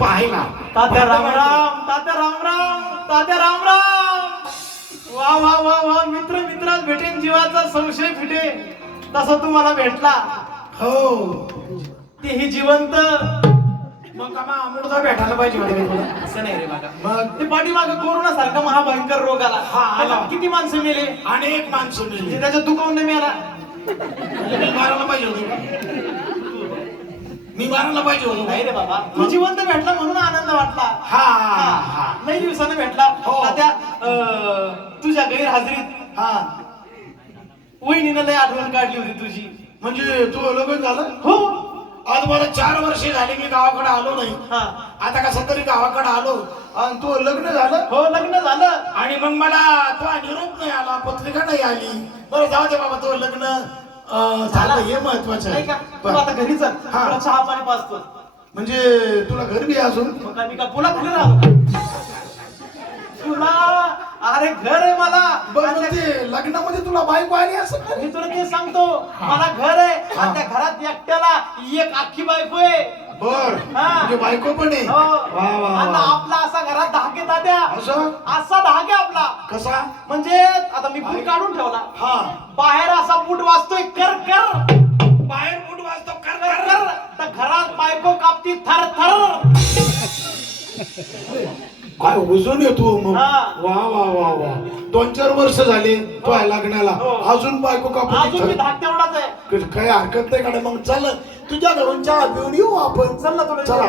पाहायला तात्या रामराम तात्या रामराम तात्या रामराम वा वा वा वा. मित्र मित्रात भेटेन जीवाचा संशय फिटे तसा तू मला भेटला. हो. तेही जिवंत. मग आम्हा अमृता भेटायला पाहिजे तुला. असं नाही रे बघा मग? ते पाठीमाग कोरोना सारखा महाभयंकर रोग आला. हा, आला. किती माणसं मेले? अनेक माणसं ते मिळली त्याच्यात दुखावून नाही मेला मी मारायला पाहिजे होतो. मी मारायला पाहिजे होतो. नाही रे बाबा. तू जिवंत भेटला म्हणून आनंद वाटला. हा. हा. लई दिवसानं भेटला. हो. तात्या अं, तुझ्या गैरहजेरीत. हा. वहिनीनं लय आठवण काढली होती तुझी. म्हणजे तू लग्न झालं? हो. आज मला चार वर्षे झाली मी गावाकडे आलो नाही. हा. आता कसं तरी गावाकडे आलो. आणि तू लग्न झालं? हो लग्न झालं. आणि मग मला तो निरोप नाही आला पत्रिका नाही आली. बरं जाऊ दे बाबा तो लग्न. झालं. हे महत्वाचं नाही का? तू आहे आता घरी चल. हा. तुला चहा पाणी पाचतो म्हणजे तुला घर बी आहे अजून? मग काय मी का खाली राहतो तुला? अरे घर आहे मला. बरं आणि मग त्या- ते लग्नामध्ये तुला बायको आली असं? मी तुला ते सांगतो. मला घर आहे. आणि त्या घरात एकट्याला एक अख्खी बायको आहे. बर. हा. म्हणजे बायको पण आहे. हो. वा वा आणि वा आपला असा घरात धाक येतात त्या असं? असा धाक आहे आपला. कसा? म्हणजे आता मी बूट काढून ठेवला. हा. बाहेर असा बूट वाजतोय कर कर. बाहेर फुट वाजतो कर कर कर. कर. तर घरात बायको कापती थर थर. काय उजून येतो मग? हा. वा वा वा वा. दोन चार वर्ष झाले तो आहे लग्नाला. हो. अजून बायको अजून मी धाक तेवढाच आहे. काही हरकत नाही काढ. मग चल तुझ्या पिऊन येऊ आपण चल ना तुला चला.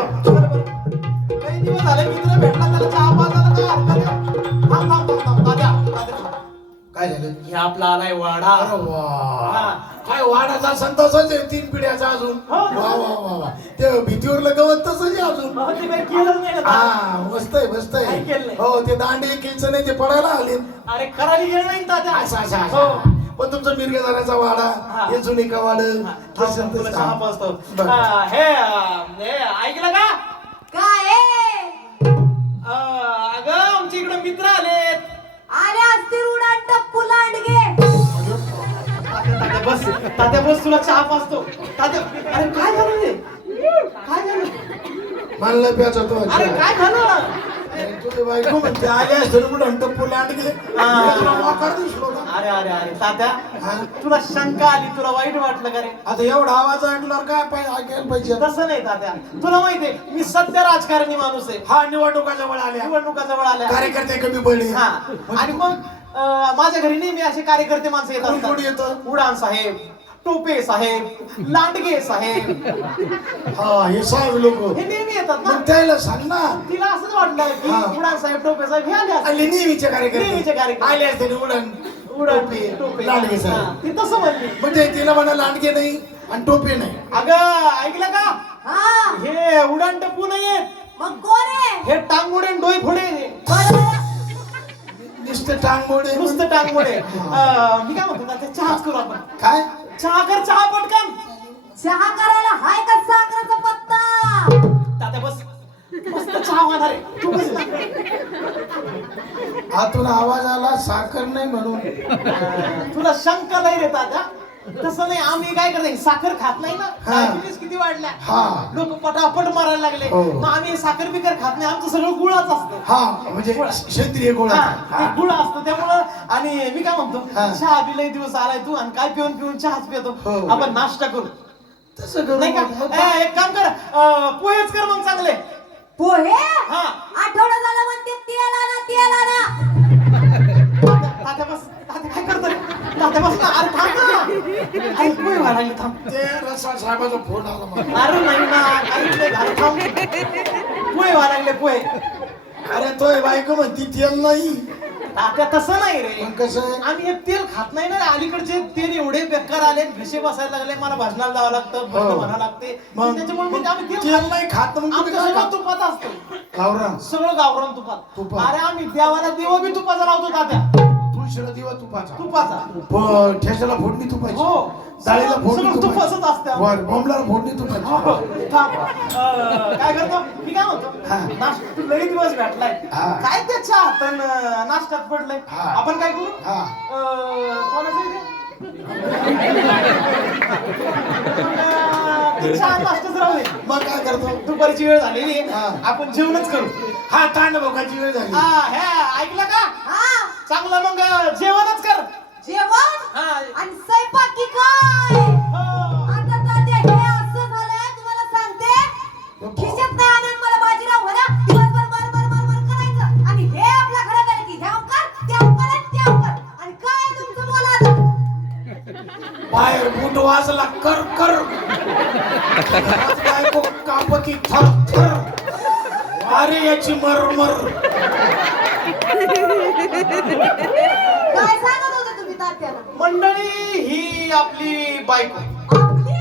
काही दिवस झाले मित्र भेटला त्याला चहा पाजायला काय हरकत आहे? थांब थांब थांब थांब तात्या. काय झालं हे आपला आलाय वाडा अरे वा हा. काय वाडाचा संतसच आहे तीन पिढ्याचा अजून हो. वा वा वा वा ते भीतीवर गवत तसंच आहे अजून अहो, ते काही केलंच नाही ना हा मस्त आहे मस्त काय आहे केलंय? हो ते दांडे किलचं नाही ते पडायला आले अरे करायला गेलं नाही तात्या असं असं हो. असं पण तुमचा मिरगेदाराचा वाडा हा. जुने का वाड? हा. हा, हे हे ऐकलं का? काय? अगं आमच्या इकडे मित्र आलेत. आले असतील उडान टप्पू लांडगे. बस. तात्या बस तुला चहा पाजतो. तात्या अरे काय झालं रे? काय झालं? मला प्याचा तो. अरे काय झालं? तुझी बायको म्हणते आले असते म्हणून टप्पू लांडगे. अरे अरे अरे तात्या? तुला शंका आली तुला वाईट वाटलं का रे? आता एवढा आवाज ऐकल्यावर काय पाहिजे ऐकायला पाहिजे? तसं नाही तात्या. तुला माहितीये मी सध्या राजकारणी माणूस आहे. हा निवडणुका जवळ आल्या. निवडणुका जवळ आल्या. कार्यकर्ते कमी पडले. हा. आणि मग अं, माझ्या घरी नेहमी असे कार्यकर्ते माणसं येत कोण कोण असतात. येतं? उडान साहेब टोपे साहेब लांडगे साहेब. हा हे साहेब लोक. हे नेहमी येतात ना. मग त्याला सांग ना. तिला असंच वाटलं की हा. उडान साहेब टोपे साहेब हे आले असतील. आले नेहमीचे नेहमीचे कार्यकर्ते. कार्यकर्ते. आले असते उडण उडान. टोपी, टोपे. लांडगे साहेब ती तसं म्हणली म्हणजे तिला म्हणा लांडगे नाही आणि टोपी नाही. अगं ऐकलं का? हा. हे उडान टप्पू नाहीये. मग कोण आहे? हे टांगोडे आणि डोई फोडे. नुसते टांगमोडे नुसतं टांगोडे. अं, मी काय म्हणतो ना ते चहाच करू आपण. काय? चहा कर चहा पटकन. चहा करायला हाय का साखरेचा पत्ता? तात्या बस. मस्त चहा होणार आहे तू बस. ना. आतून आवाज आला साखर नाही म्हणून. तुला शंका नाही रे तात्या तसं नाही आम्ही काय करतो साखर खात नाही ना. हा. किती वाढल्या हा. लोक पटापट मारायला लागले. हो. मग आम्ही साखर बिकर खात नाही आमचं सगळं गुळाच असतं. हा म्हणजे क्षेत्रीय गोळा. हा, ते गुळ असतं. त्यामुळं आणि मी काय म्हणतो हा. चहा बी लई दिवस आलाय तू आणि काय पिऊन पिऊन चहाच पितो. हो. आपण नाश्ता करू. तसं करू. नाही का? मग. ए, एक काम कर अं, पोहेच कर मग चांगले. पोहे? हा. आठवडा झाला म्हणते तेल आणा तेल आणा तात्या तात्या बस तात्या काय करतो रे? तात्या बस ना अरे थांब ना. पोहे व्हायला लागले थांब. ते रसाळ साहेबाचा फोन आला मला. अरे नाही ना काही नाही झालं थांब. पोहे व्हायला लागले पोहे. अरे तोय बायको म्हणती तेल नाही. तात्या तसं नाही रे मग कसं आहे? आम्ही हे तेल खात नाही ना. अलीकडचे तेल एवढे बेकार आले भिसे बसायला लागले मला भाजनाला जावं लागतं हो. म्हणावं लागते मग त्याच्यामुळे मग आम्ही तेल तेल नाही खात मग तुम्ही आमचं काय सगळं खात तुपात असतं गावरान सगळं गावरान तुपात तुपात. अरे आम्ही देवाला देव बी तुपाचा लावतो तात्या तुळशीला दिवा तुपाचा. तुपाचा. ठेच्याला फोडणी तुपायची. हो. डाळीला सगळं फोडणी सगळं तुपाचंच असतं वर बोंबलाला फोडणी तुपायची. हो, काय करतो? मी काय म्हणतो? हा. नाश्ता तू लई दिवस भेटलाय. हा. काय त्याच्या हातन नाश्त्यात पडलंय? हा. आपण काय करू? हा. कोणाचं दे मग काय करतो? दुपारची वेळ झालेली हा. आपण जेवणच करू. हा तांड भोगाची वेळ झाली. हा हे ऐकलं का? हा. चांगलं मग जेवणच कर. जेवण? हा. आणि स्वयंपाकी काय? हो. आता तात्या हे असं झालंय तुम्हाला सांगते. खिशात नाही आणून मला बाजीराव म्हणा दिवसभर मर मर मर मर करायचं. आणि हे आपल्या घरात आले की ह्याव कर त्याव कर आणि त्याव कर आणि काय तुमचं बोलायचं? बाहेर बूट वाजला कर कर. आज बायको कापती थर थर. अरे याची मरमर. काय सांगत होते तुम्ही तात्याला? मंडळी ही आपली बायको. आपली?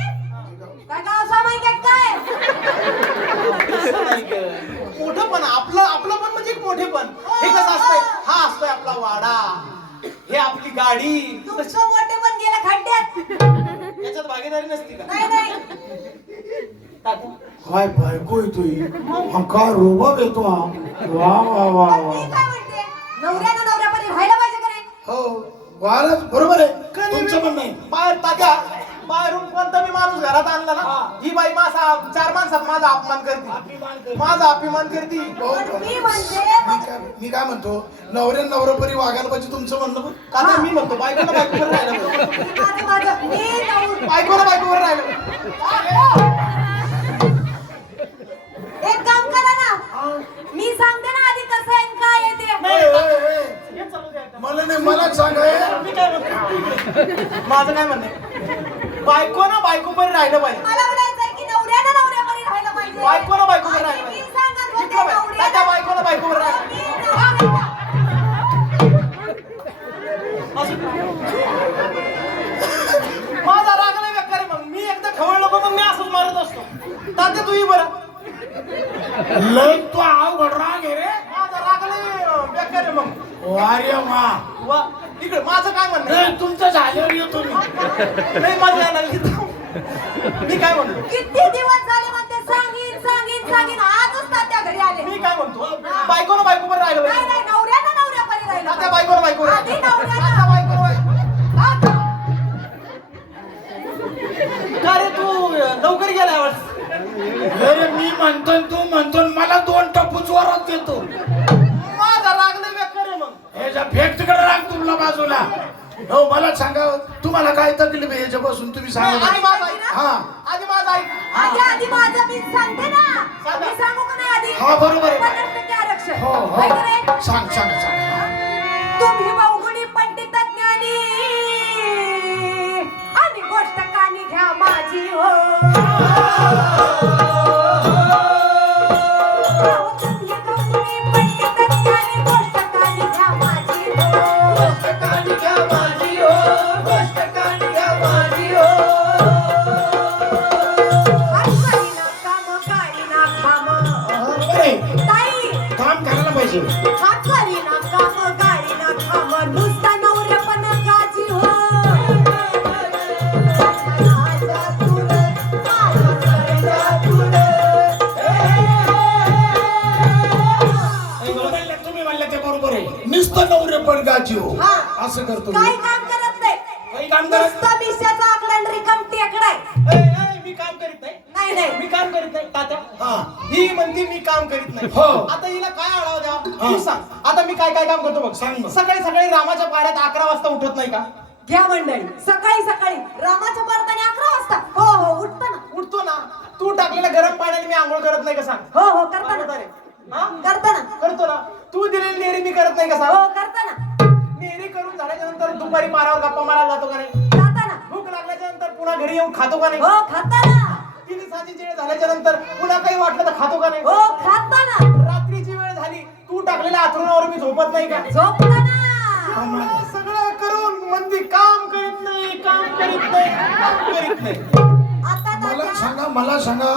काय गाव सामाई काय? काय मोठं पण आपलं आपलं पण म्हणजे मोठे पण. हे कसं असतंय? हा असतोय आपला वाडा. हे आपली गाडी. तुमचं मोठे पण गेलं खड्ड्यात. याच्यात भागीदारी नसती का? नाही नाही. काय बायको येतोय हा काय रोबा येतो हा? वा वा वा वा नवऱ्यानं राहायला पाहिजे का नाही हो वारच बरोबर आहे. तुमचं पण नाही बाहेर तात्या बाहेरून कोणता मी माणूस घरात आणला ना हा. बाई माझा चार माणसात माझा अपमान करते. माझा अभिमान करते. हो, पण हो. मी म्हणते मी काय मी काय म्हणतो नवऱ्या नवऱ्यापरी वागायला पाहिजे तुमचं म्हणणं पण. तात्या मी म्हणतो बायकोला बायकोवर राहिलं पाहिजे. मी माझं माझं मी जाऊन बायकोला बायकोवर राहिलं पाहिजे. मी सांगते ना आधी कसं आहे आणि काय आहे ते. ए, ए, ए, हे चालू द्या आता. मला नाही मलाच सांग. मी काय म्हणतो? माझं काय म्हणणं? बायको ना बायको पण राहिलं पाहिजे. मला म्हणायचंय की नवऱ्यानं नवऱ्यापर्यंत राहायला पाहिजे. बायको ना बायको पण आणि राहिलं मी पाहिजे. सांगत होते नवऱ्यानं. ना राहिलं मी नवऱ्यानं- असं माझा राग नाही बेकार आहे मग. मी एकदा खवळलो का मग मी असंच मारत असतो. तात्या तूही बरं. लय तो अवघड राग आहे रे. माझा राग नाही अं, बेकार आहे मग. वा वा. इकडे माझं काय म्हणणं आहे? तुमचं झाल्यावर येतो मी. नाही माझं लागली मी काय म्हणतो? किती दिवस झाले म्हणते? सांगीन सांगीन सांगीन. आजच तात्या घरी आले. मी काय म्हणतो? बायको ना बायको पण राहिलं नाही पाहिजे. नाही नवऱ्यानं राहिलं पाहिजे. बायको ना बायको आधी नवऱ्यानं. बायको ना बायको तात्या. का रे तू अं, लवकर गेला यावेळेस अरे मी म्हणतो तू म्हणतो मला दोन टपूच वरात देतो. माझा राग नाही बेकार आहे मग. ह्याच्या फेक तिकडे राग तुमला बाजूला. हो मला सांगा तुम्हाला काय तकलीफ आहे याच्यापासून? तुम्ही नाही, आधी सांगा माझा ऐक हा. आधी माझा ऐक. आधी आधी माझं मी सांगते ना. सांगा. मी सांगू का नाही आधी? हा, बरोबर आहे. पन्नास टक्के आरक्षण. हो नाही? हो सांग सांग सांग. अहो, हो हा. असं करतो. काही काम करत नाही. काही काम करत नुसतं मिशाचा आकडा आणि रिकाम टेकडा आहे. ए, ए, मी काम करीत नाही. नाही नाही. मी काम करीत नाही तात्या. हा. ही म्हणते मी काम करीत नाही. हो. आता हिला काय आढावा द्या? हा. सांग. आता मी काय काय काम करतो बघ. सांग. सकाळी सकाळी रामाच्या पाऱ्यात अकरा वाजता उठत नाही का? घ्या मंडळी. सकाळी सकाळी. रामाच्या परताने अकरा वाजता. हो हो उठतं ना. उठतो ना. तू टाकलेल्या गरम पाण्याने मी आंघोळ करत नाही का सांग? हो हो करता ना. हा? करता ना. करतो ना. तू दिलेली नेहरी मी करत नाही का हो सांग करता ना. नेहरी करून झाल्याच्यानंतर दुपारी पारावर गप्पा मारायला जातो का नाही? जाता ना. भूक लागल्याच्या नंतर पुन्हा घरी येऊन खातो का नाही? हो खाता ना. तीन साजीची वेळ झाल्याच्यानंतर पुन्हा काही वाटलं तर खातो का नाही? हो खाता ना. रात्रीची वेळ झाली तू टाकलेल्या आथरुणावर मी झोपत नाही का? झोपता ना. सगळं करून मंदी काम करीत नाही काम करीत नाही काम करीत नाही. आता मला सांगा मला सांगा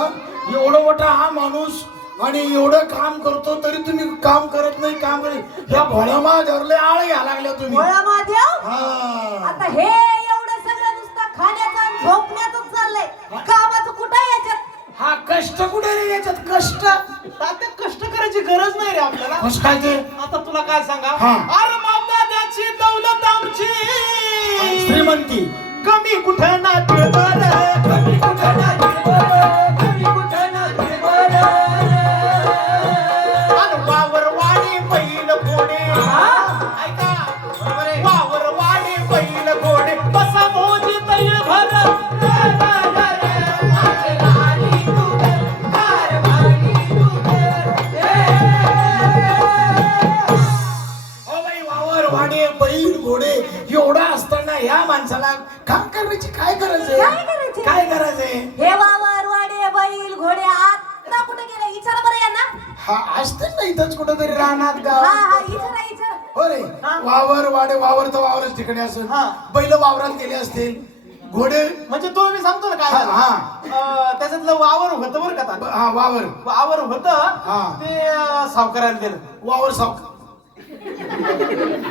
एवढं मोठा हा माणूस आणि एवढं काम करतो तरी तुम्ही काम करत नाही काम करत ह्या भोळ्या माझ्यावर आळ घ्या लागल्या तुम्ही. भोळा महादेव हा. आता हे एवढं सगळं नुसतं खाण्याचं आणि झोपण्याचं चाललंय. कामाचं कुठं आहे याच्यात? हा कष्ट कुठे रे याच्यात? कष्ट? तात्या कष्ट करायची गरज नाही रे आपल्याला. कसं काय ते? आता तुला काय सांगा? हा. अरे बापदादाची दौलत आमची. श्रीमंती. कमी कुठं ना कमी कुठं ना பையில போனே वावर वाडे वावर तर वावरच ठिकाणी असेल हा. बैल वावरात गेले असतील घोडे म्हणजे तुला मी सांगतो ना काय हा, झालं. हा. अं, त्याच्यातलं वावर होतं बरं का ब-. हा वावर वावर होत हा. ते अं, सावकाराला दिलं वावर सावकार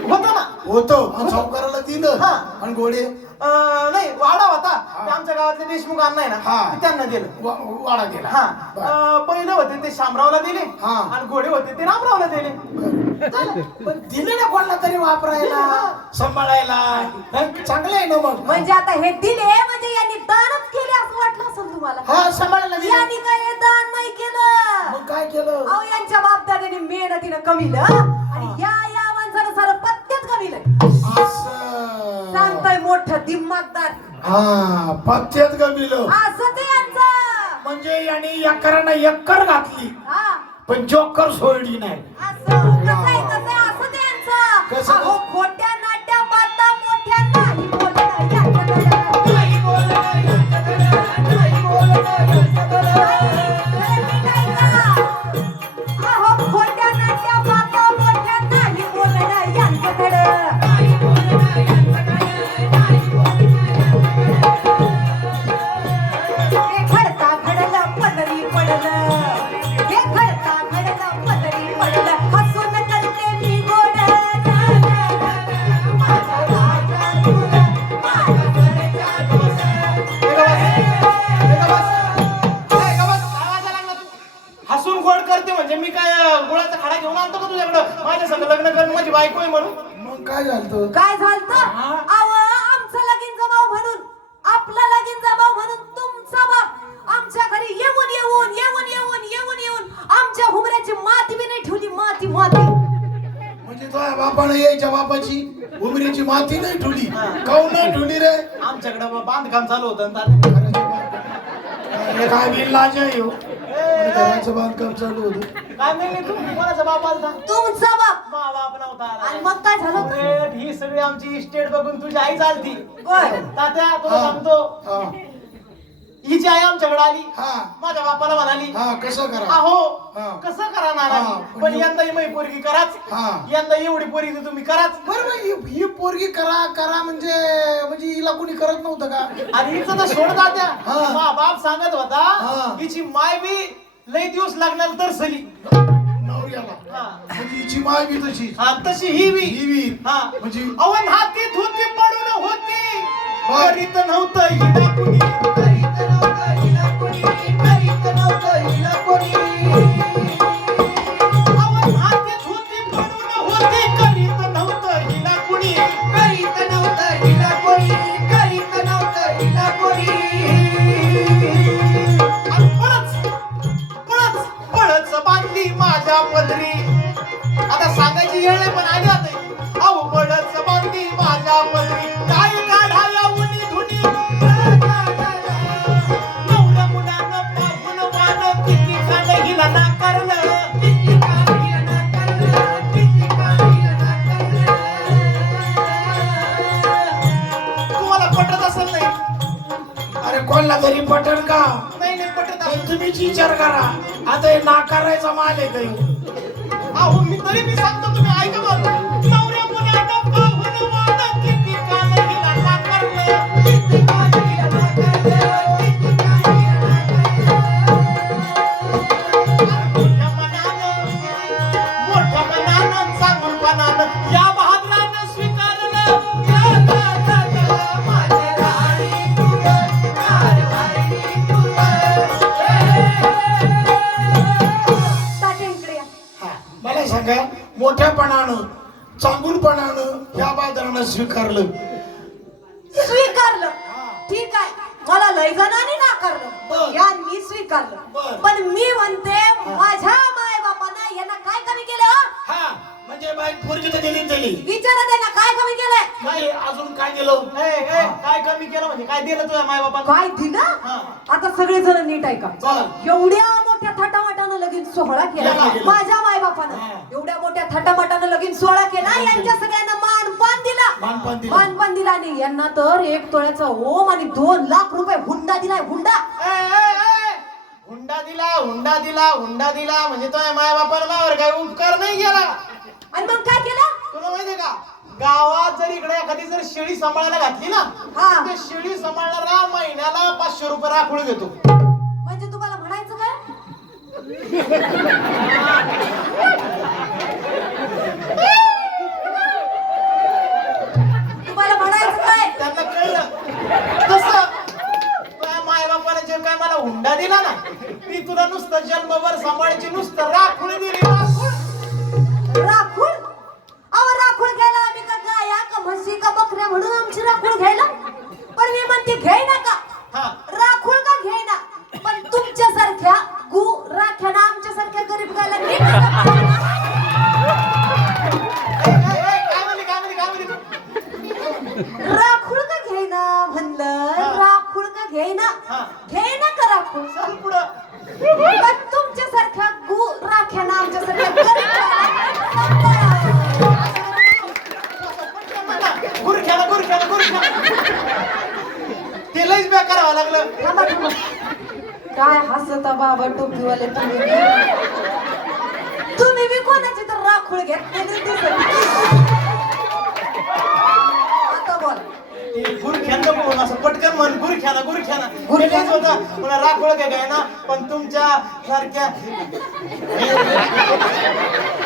होतं ना होतो सावकाराला दिलं हा. आणि घोडे अं, नाही वाडा होता ते आमच्या गावातले देशमुख अण्णा आहे ना हा. ते त्यांना दिलं वा- वाडा गेला हा बैल होते ते शामरावला दिले हा. आणि घोडे होते ते रामरावला दिले पण दिले ना कोणाला तरी वापरायला सांभाळायला चांगलं आहे ना मग. म्हणजे आता हे दिले म्हणजे यांनी दानच केले असं वाटलं असेल तुम्हाला? हा सांभाळायला दिले. यांनी काय हे दान नाही केलं? मग काय केलं? अहो यांच्या बापदादाने मेहनतीनं कमीलं आणि या या माणसानं सारं पत्त्यात कमीलं. असं. सांगतोय मोठं दिमागदार. हा पथ्यात गमिलं असं ते यांचं. म्हणजे याने एकरांना एक्कर घातली. हा. पण जोकर सोडली नाही. काय झालं? अव आमचं लगीन जमाव म्हणून आपला लगीन जमाव म्हणून तुमचा बाप आमच्या घरी येऊन येऊन येऊन येऊन येऊन येऊन आमच्या हुमऱ्याची माती बी नाही ठेवली माती माती म्हणजे तुझ्या बापानं यायच्या बापाची उमरीची माती नाही ठुली काऊन नाही ठुली रे आमच्याकडे बा- बांधकाम चालू होतं. हे काय बिल लाज आहे हो. आणि घराचं बांधकाम चालू होतं. काय म्हणले तू? कोणाचा बाप आलता? तुमचा बाप. मा बाप नव्हता आणि आला. मग काय झालं होतं? ही सगळी आमची इस्टेट बघून तुझी आई चालती बर. तात्या तुला हा. सांगतो. हा. हिची आई आमच्याकडे आली. हा. माझ्या बापाला म्हणाली हा कसं करा अहो हा. कसं करा हा, नाना पण पण एव- यंदा ही पोरगी कराच. हा. यंदा एवढी पोरगी तुम्ही कराच. बरं मग ही- ही पोरगी करा करा म्हणजे म्हणजे हिला कोणी करत नव्हतं का? आणि हिचं तर सोड तात्या. हा. मा बाप सांगत हा. होता हिची माय बी लई दिवस लागणार तर सली. नवऱ्याला. हा. म्हणजे हिची माय बी तशी हा, तशी ही बी. ही बी. हा. म्हणजे अवन हाती धुती पडून होती. करीत नव्हतं हिला कुणी करीत नव्हतं हिला कुणी करीत नव्हतं हिला कुणी पण माझ्या पदरी काय काढाया उनी धुनी. नवऱ्या मुलानं पाहून किती काल हिला नाकारलं. नाकारलं तुम्हाला पटत असेल नाही? अरे कोणला तरी पटल का? नाही नाही पटत पण असेल. तुम्हीच विचार करा. आता हे नाकारायचा माल आहे काही. अहो मी तरी मी सांगतो मोठ्यापणानं चांगुलपणानं या बाजारानं स्वीकारलं. स्वीकारलं. ठीक आहे. मला लय जणांनी. नाकारलं. यांनी स्वीकारलं. बर. पण मी म्हणते माझ्या माय बापानं यांना काय कमी केलं? हो? हा म्हणजे बाई पोरगी तर दिली दिली विचारा त्यांना काय कमी केलंय? नाही अजून काय दिलं? ए, ए, काय कमी केलं म्हणजे? काय दिलं तुझ्या माय बाबा काय दिलं? हा. आता सगळे जण नीट ऐका. चला एवढ्या मोठ्या थाटामाटानं लगीन सोहळा केला. केला, केला. माझ्या माय बापानं. हा. एवढ्या मोठ्या थाटामाटानं लगीन सोहळा केला. यांच्या सगळ्यांना मानपान दिला. मानपान दिलं. मानपान दिला. आणि यांना तर एक तोळ्याचा ओम आणि दोन लाख रुपये हुंडा दिलाय हुंडा. हुंडा दिला हुंडा दिला म्हणजे तो माय बापाला मावर काय उपकार नाही केला. आणि मग काय केलं? तुला माहितीये का? गावात जर इकडे एखादी जर शेळी सांभाळायला घातली ना हा. शेळी सांभाळणारा महिन्याला पाचशे रुपये राखूळ घेतो. म्हणजे तुम्हाला म्हणायचं काय? तुम्हाला म्हणायचं काय? त्यांना कळलं. तसं जे काय मला हुंडा दिला ना ती तुला नुसतं जन्मभर सांभाळायची नुसतं राखूळ दिली. राखूळ राखूळ अहो राखूळ घ्यायला आम्ही का गाया का म्हशी का बकऱ्या म्हणून आमची राखूळ घ्यायला? पण मी म्हणते घ्याय ना का? हा. राखूळ का ना? सारख्या.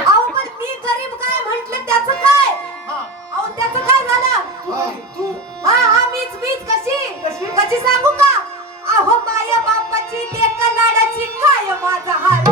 अहो पण मी गरीब काय म्हंटल त्याचं काय? हा. अहो त्याचं काय झालं? तू हा हा मीच मीच कशी? कशी? कशी सांगू का? अहो माया बापाची लेक लाडाची काय माझा हार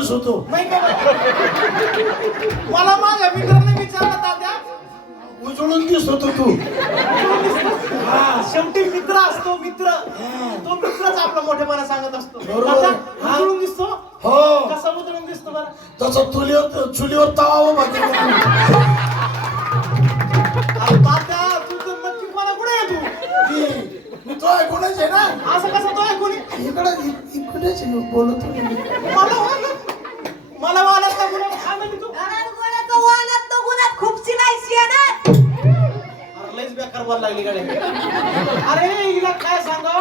उजळून दिसतो नाही का बरं? मला माझ्या मित्राने विचारलं तात्या उजळून दिसतो तू. हा, शेवटी मित्र असतो मित्र. हा. तो मित्रच आपला मोठेपणा सांगत असतो. बरोबर. तात्या, हा. उजळून दिसतो? हो. कसा उजळून दिसतो बरं? तसं चुलीवर चुलीवर तवा अरे तात्या तू तर नक्की मला कुठे आहे तू? ती- मी तो ऐकूनच आहे ना. असं कसं तो ऐकून इकडं इकडेच बोलतो. मला वाटत मला कुणा काय म्हणली तू घरात वानात तो गुणात खूप शिलायची आहे ना. अरे लईच बेकार बोल लागली गाडी. अरे हिला काय सांगा?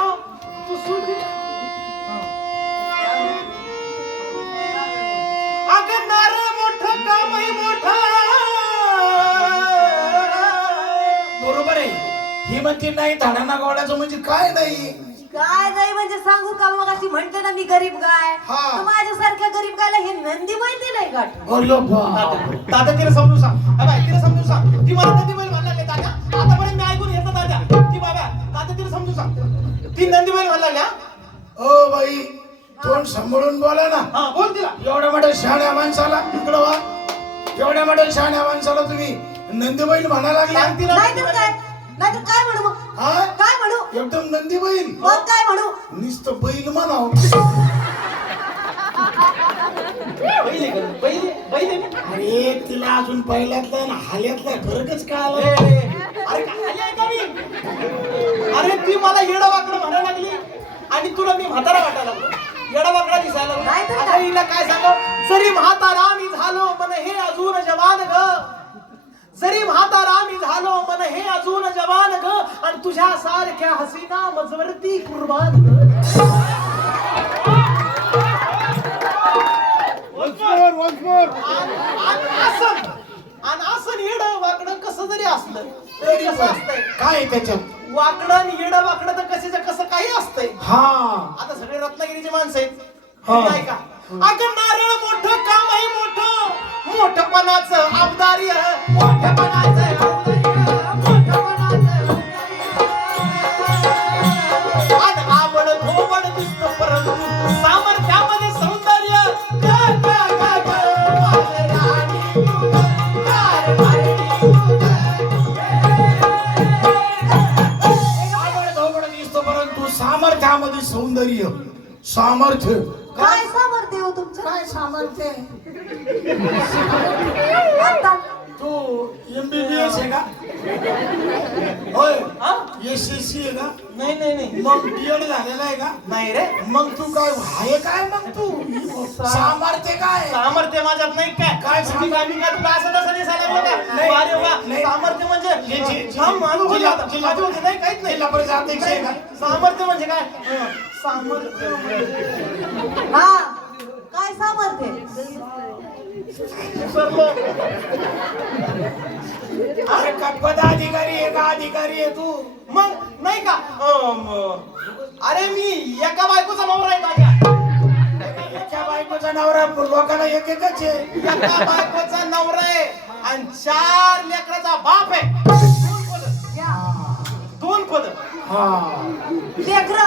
तू सुन अगं नार मोठं कामही मोठं. बरोबर आहे. ही म्हणते नाही धाडाना गोड्याचं म्हणजे काय नाही? काय नाही म्हणजे सांगू का मग अशी म्हणते ना मी गरीब गाय. हा. तर माझ्यासारख्या गरीब गायला हे नंदी माहिती नाही गाठ अरे बाप. तात्या तिला समजून सांग. हा बाय तिला समजून सांग. ती मला नंदी बैल म्हणला तात्या आतापर्यंत मी ऐकून घेतलं तात्या ती बाबा तात्या तिला समजून सांग. ती नंदी बैल म्हणला का ओ बाई तोंड सांभाळून बोला ना. हा बोल तिला. एवढ्या मोठ्या शहाण्या माणसाला इकडं वा. एवढ्या मोठ्या शहाण्या माणसाला तुम्ही नंदीबैल म्हणा लागला. सांग तिला नाहीतर काय? नाहीतर काय म्हणू मग? हा? काय म्हणू? एकदम नंदीबैल मग काय म्हणू? नुसतं बैल म्हणाव. पहिले का? पहिले पहिले अरे तिला अजून पहिल्यातला आणि हाल्यातला फरकच काय अरे काय आहे का मी अरे ती मला येडा वाकडं म्हणायला लागली. आणि तुला मी म्हातारा वाटायला लागलो. येडा वाकडा दिसायला लागलो. नाही तर आता काय? हिला काय सांगू? जरी म्हातारा मी झालो मन हे अजून जवान ग. जरी म्हातारा मी झालो मन हे अजून जवान ग. आणि तुझ्या सारख्या हसीना मजवरती कुर्बान आसन आणि आसन येड वाकडं कसं जरी असलं तरी कसं असतंय? काय त्याच्यात? वाकडं आणि येड वाकडं तर कशाचं कसं काही असतंय? हा. आता सगळे रत्नागिरीचे माणसं आहेत. हा. नाही का अगं नारळ मोठ काम आहे मोठ. मोठपणाचं अवदारी सामर्थ्यामध्ये सौंदर्य सामर्थ्य. काय सामर्थ्य हो तुमचं? काय सामर्थ्य आता तू एमबीबीएस आहे का होय हा? एस एस सी आहे का नाही नाही नाही मग डीएड झालेला आहे का? नाही रे. मग तू काय आहे काय मग तू? सामर्थ्य काय? सामर्थ्य माझ्यात नाही काय? काय तुम्ही काय मी काय तुला असं तसं नाही सांगितलं का नाही, अरे वा नाही. सामर्थ्य म्हणजे नाही काहीच नाही. आहे का? सामर्थ्य म्हणजे काय? हं, सामर्थ्य म्हणजे- हा काय सामर्थ्य? विसरलो. अरे का पदाधिकारी आहे का अधिकारी आहे तू. मग नाही का? अरे मी एका बायकोचा नवरा आहे माझ्या. एका बायकोचा नवरा लोकांना एक एकच आहे. एका बायकोचा नवरा आहे आणि चार लेकराचा बाप आहे. दोन पद या. दोन पद लेकर.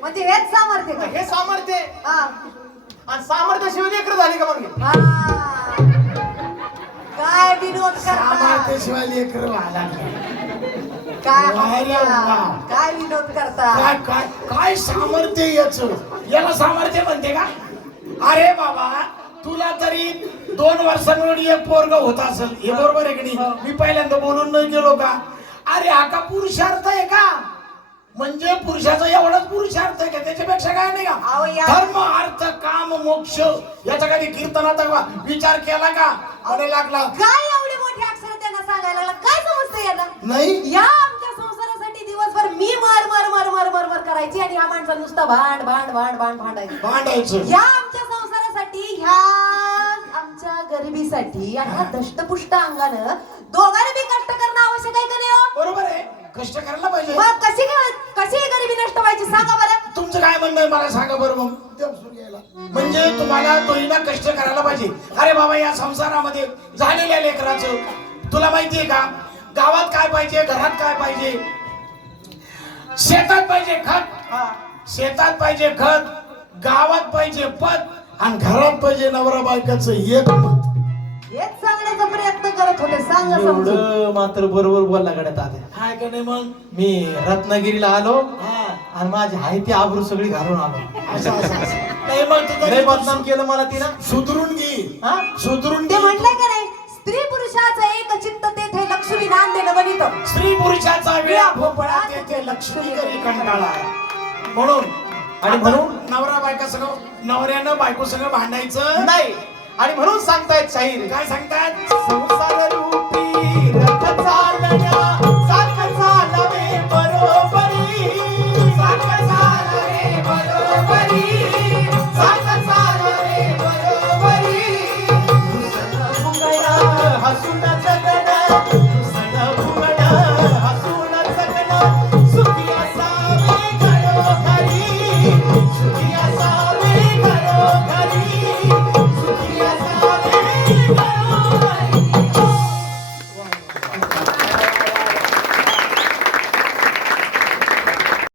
म्हणजे हेच सामर्थ्य का? हे सामर्थ्य. हा. आणि सामर्थ्याशिवाय लेकर झाली का मग हा. काय विनोद करता? सामर्थ्याशिवाय लेकर व्हायला काय हसता? काय विनोद करता? काय काय काय सामर्थ्य याच? याला सामर्थ्य म्हणते का? अरे बाबा तुला तरी दोन वर्षांवर एक पोरग होत असेल हे बरोबर आहे की नाही? मी पहिल्यांदा बोलून नाही गेलो का? अरे हा का पुरुषार्थ आहे का? म्हणजे पुरुषाचा एवढाच पुरुषार्थ आहे का? त्याच्यापेक्षा काय नाही अहो, का या- धर्म अर्थ काम मोक्ष याचा कधी कीर्तनाचा विचार केला का? अरे लागला. काय एवढी मोठी अक्षर त्यांना सांगायला लागला? काय समजतं याला नाही. या आमच्या संसारासाठी दिवसभर मी मार मार मार मार मार मार करायची आणि ह्या माणसा नुसता भांड भांड भांड भांड भांडायची. भांडायचं. या आमच्या संसारासाठी ह्या आमच्या गरिबीसाठी आणि ह्या दष्टपुष्ट अंगानं दोघांनी बी कष्ट करणं आवश्यक आहे का नाही हो? बरोबर आहे. कष्ट करायला पाहिजे. मग कशी कशी गरिबी नष्ट व्हायची? सांगा बरं. तुमचं काय म्हणणं आहे? मला सांगा बरं मग. म्हणजे तुम्हाला तोहीना कष्ट करायला पाहिजे. अरे बाबा या संसारामध्ये झालेल्या लेकराचं तुला माहितीये का? गावात काय पाहिजे घरात काय पाहिजे? शेतात पाहिजे खत. हा. शेतात पाहिजे खत गावात पाहिजे पद आणि घरात पाहिजे नवरा बायकाचं एक मत. हेच सांगण्याचा प्रयत्न करत होते. सांगा समजून. एवढं मात्र बरोबर बोलला गड्यात आता काय का नाही मग? मी रत्नागिरीला आलो हा. आणि माझी आहे ती आबरू सगळी घालून आलो. असं असं असं. नाही मग तू लय तरी बदनाम केलं मला तिनं. सुधरून घे. हा? सुधरून ते घे. म्हटलंय का नाही? स्त्री पुरुषाचं एक चित्त तेथे लक्ष्मी नांदेन बनित. स्त्री पुरुषाचा वेळा भोपळा तेथे लक्ष्मी करी कंटाळा. म्हणून आणि म्हणून? नवरा बायका सगळं नवऱ्यानं बायको सगळं भांडायचं? नाही. आणि म्हणून सांगतायत शाहीर. काय सांगतात संसार